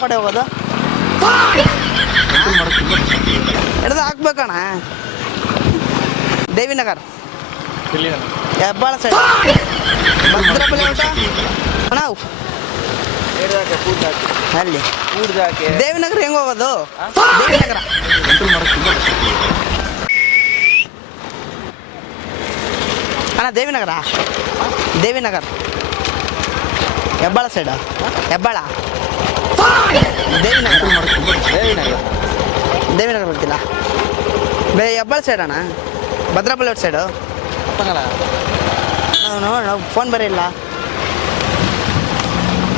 ಯಾವ ಕಡೆ ಹೋಗೋದು? ಹಿಡ್ದು ಹಾಕ್ಬೇಕಣ್ಣ. ದೇವಿನಗರ್, ಹೆಬ್ಬಾಳ ಸೈಡ್, ಭದ್ರಪಲ್ಲಿ ಊಟ ಅಣ್ಣ. ಅಲ್ಲಿ ದೇವಿನಗರ ಹೆಂಗೆ ಹೋಗೋದು? ದೇವಿನಗರ ಅಣ್ಣ, ದೇವಿನಗರ, ದೇವಿನಗರ್, ಹೆಬ್ಬಾಳ ಸೈಡು, ಹೆಬ್ಬಾಳ, ದೇವಿನಗರ, ದೇವಿನಗರ ಗೊತ್ತಿಲ್ಲ. ಹೆಬ್ಬಾಳ ಸೈಡ್ ಅಣ್ಣ, ಭದ್ರಪಲ್ಲಿ ಔಟ್ ಸೈಡು. ನಾವು ಫೋನ್ ಬರೀ ಇಲ್ಲ.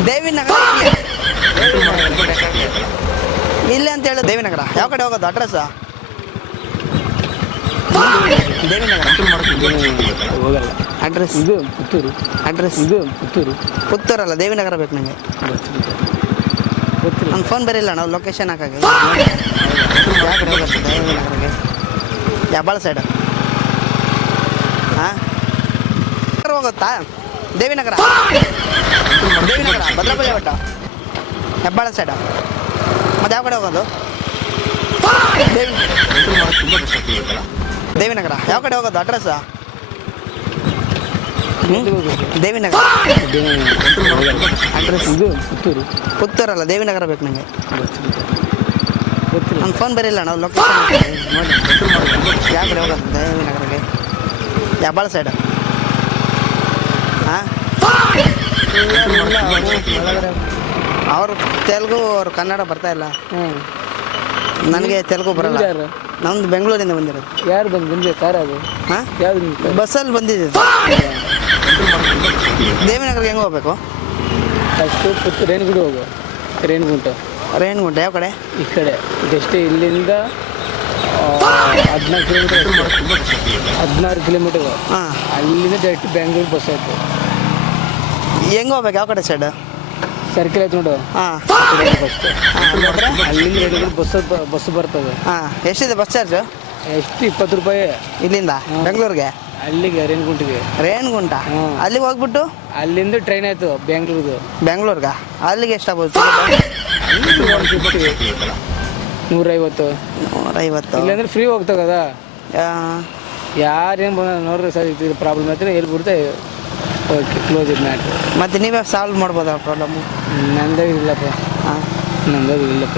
ದೇವಿನಗರ ಇಲ್ಲೇ ಅಂತ ಹೇಳು. ದೇವಿನಗರ ಯಾವ ಕಡೆ ಹೋಗೋದು? ಅಡ್ರೆಸ್ ದೇವಿನಗರ. ಹೋಗಲ್ಲ. ಅಡ್ರೆಸ್ ಇದು ಪುತ್ತೂರು. ಅಡ್ರೆಸ್ ಇದು ಪುತ್ತೂರು. ಪುತ್ತೂರಲ್ಲ, ದೇವಿನಗರ ಬೇಕು ನನಗೆ. ಗೊತ್ತಿಲ್ಲ. ನನ್ನ ಫೋನ್ ಬರಿಲ್ಲ, ನಾವು ಲೊಕೇಶನ್ ಹಾಕಾಗಿ. ಯಾವ ಕಡೆ ಹೋಗುತ್ತೆ? ದೇವಿನಗರಗೆ ಹೆಬ್ಬಾಳ ಸೈಡು. ಹಾಂ ಹೋಗುತ್ತಾ? ದೇವಿನಗರ, ದೇವಿನಗರ, ಭದ್ರಪಲ್ಲಿ ಒಟ್ಟು, ಹೆಬ್ಬಾಳ ಸೈಡು. ಮತ್ತು ಯಾವ ಕಡೆ ಹೋಗೋದು? ದೇವಿನಗರ ಯಾವ ಕಡೆ ಹೋಗೋದು? ಅಡ್ರೆಸ್ ದೇವಿನಗರ. ಅಡ್ರೆಸ್ ಇದು ಪುತ್ತೂರು. ಪುತ್ತೂರಲ್ಲ, ದೇವಿನಗರ ಬೇಕು ನನಗೆ. ಗೊತ್ತಿಲ್ಲ. ನನ್ನ ಫೋನ್ ಬರಿಲ್ಲ, ನಾವು ಲೊಕೇಶನ್ ನೋಡಿ. ಯಾವ ಕಡೆ ಹೋಗೋದು? ದೇವಿನಗರಗೆ ಹೆಬ್ಬಾಳ ಸೈಡು. ಹಾಂ ಅವರು ತೆಲುಗು, ಅವ್ರು ಕನ್ನಡ ಬರ್ತಾ ಇಲ್ಲ. ನನಗೆ ತೆಲುಗು ಬರಲ್ಲ. ನಮ್ದು ಬೆಂಗಳೂರಿಂದ ಬಂದಿರೋದು. ಯಾರು ಬಂದು ಕಾರ್ ಅದು? ಹಾಂ ಯಾವ್ದು? ಬಸ್ಸಲ್ಲಿ ಬಂದಿದ್ದು. ದೇವಿನಗರ್ಗೆ ಹೆಂಗೆ ಹೋಗ್ಬೇಕು? ಫಸ್ಟು ಪುತ್ತೂರು ರೇಣುಗುಡಿ ಹೋಗು. ರೇಣುಗುಂಟ. ರೇಣುಗುಂಟ ಯಾವ ಕಡೆ? ಈ ಕಡೆ ಜಸ್ಟ್ ಇಲ್ಲಿಂದ 14 ಕಿಲೋಮೀಟರ್, 16 ಕಿಲೋಮೀಟರ್. ಹಾಂ ಅಲ್ಲಿಂದ ಡೈರೆಕ್ಟ್ ಬೆಂಗಳೂರು ಬಸ್ ಆಯಿತು. ಹೆಂಗೆ ಹೋಗ್ಬೇಕು? ಯಾವ ಕಡೆ ಸೈಡು? ಸರ್ಕಲ್ ಆಯ್ತು ನೋಡು. ಹಾಂ ಫಸ್ಟ್ ಅಂದರೆ ಅಲ್ಲಿಂದ ರೇಣುಗುಡಿ ಬಸ್ ಬರ್ತದೆ. ಹಾಂ ಎಷ್ಟಿದೆ ಬಸ್ ಚಾರ್ಜು? ಎಷ್ಟು? 20 ರೂಪಾಯಿ ಇಲ್ಲಿಂದ ಬೆಂಗಳೂರಿಗೆ? ಅಲ್ಲಿಗೆ ರೇಣುಗುಂಟಿಗೆ. ರೇಣುಗುಂಟ ಅಲ್ಲಿಗೆ ಹೋಗ್ಬಿಟ್ಟು ಅಲ್ಲಿಂದ ಟ್ರೈನ್ ಆಯಿತು ಬೆಂಗಳೂರಿಗೆ. ಬೆಂಗಳೂರಿಗೆ ಅಲ್ಲಿಗೆ ಎಷ್ಟಾಗ್ಬೋದು? 150. 150. ಇಲ್ಲಾಂದ್ರೆ ಫ್ರೀ ಹೋಗ್ತಾಗದ. ಯಾರೇನು ಬಂದ ನೋಡ್ರಿ ಸರ್, ಇದು ಪ್ರಾಬ್ಲಮ್ ಆಯ್ತು ಹೇಳ್ಬಿಡ್ತೆ. Okay, close it mat. ಮತ್ತು ನೀವೇ ಸಾಲ್ವ್ ಮಾಡ್ಬೋದಾ ಪ್ರಾಬ್ಲಮ್ಮು? ನಂದೇ ಇಲ್ಲಪ್ಪ. ಹಾಂ ನಂದೇ ಇಲ್ಲಪ್ಪ.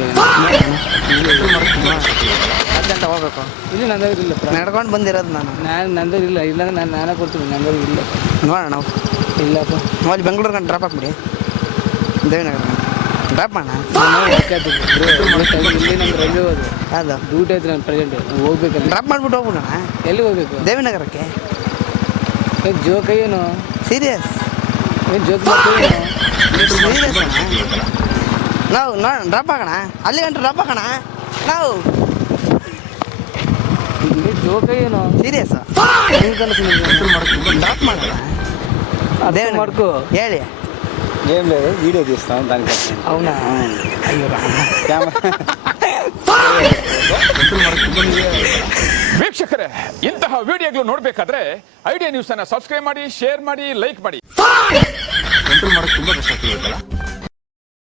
ಅರ್ಜೆಂಟ ಹೋಗ್ಬೇಕು. ಇಲ್ಲಿ ನಂದೇ ಇಲ್ಲಪ್ಪ. ನಡ್ಕೊಂಡು ಬಂದಿರೋದು ನಾನು. ನಂದೇ ಇಲ್ಲ. ಇಲ್ಲಾಂದ್ರೆ ನಾನೇ ಕೊಡ್ತೀನಿ. ನಂದೇ ಇಲ್ಲ. ನೋಡೋಣ ನಾವು. ಇಲ್ಲಪ್ಪ. ಅಲ್ಲಿ ಬೆಂಗಳೂರಿಗೆ ಡ್ರಾಪ್ ಹಾಕ್ಬಿಡಿ. ದೇವಿನಗರ ಡ್ರಾಪ್ ಮಾಡೋಣ. ಇಲ್ಲಿ ನಂಗೆ ರೈಲ್ವೆ ಹೋದು. ಅದು ಡ್ಯೂಟಿ ಆಯ್ತು ನಾನು ಪ್ರೆಸೆಂಟ್. ಹೋಗ್ಬೇಕಲ್ಲ. ಡ್ರಾಪ್ ಮಾಡಿಬಿಟ್ಟು ಹೋಗ್ಬಿಡೋಣ. ಎಲ್ಲಿ ಹೋಗ್ಬೇಕು? ದೇವಿನಗರಕ್ಕೆ. ಜೋಕ ಏನು? ಸೀರಿಯಸ್ ಏನು ಜೋಕ್ ಮಾಡ್ತೀವಿ? ಸೀರಿಯಸ್ ಅಣ್ಣ. ನಾವು ನೋಡೋಣ, ಡ್ರಾಪ್ ಹಾಕೋಣ. ಅಲ್ಲಿ ಗಂಟು ಡ್ರಾಪ್ ಹಾಕೋಣ ನಾವು. ಜೋಕ ಏನು? ಸೀರಿಯಸ್ ಡ್ರಾಪ್ ಮಾಡೋಣ. ಅದೇ ಮಾಡ್ಕೋ. ಹೇಳಿ. ఏం లేదు వీడియో తీస్తాను దానికి. అవునా? ವೀಕ್ಷಕರೇ, ಇಂತಹ ವಿಡಿಯೋಗಳು ನೋಡಬೇಕಾದ್ರೆ ಐಡಿಯಾ ನ್ಯೂಸ್ ಅನ್ನು ಸಬ್ಸ್ಕ್ರೈಬ್ ಮಾಡಿ, ಶೇರ್ ಮಾಡಿ, ಲೈಕ್ ಮಾಡಿ. ಕಂಟ್ರೋಲ್ ಮಾಡೋಕೆ ತುಂಬಾ ಕಷ್ಟ ಆಗ್ತಿದೆ.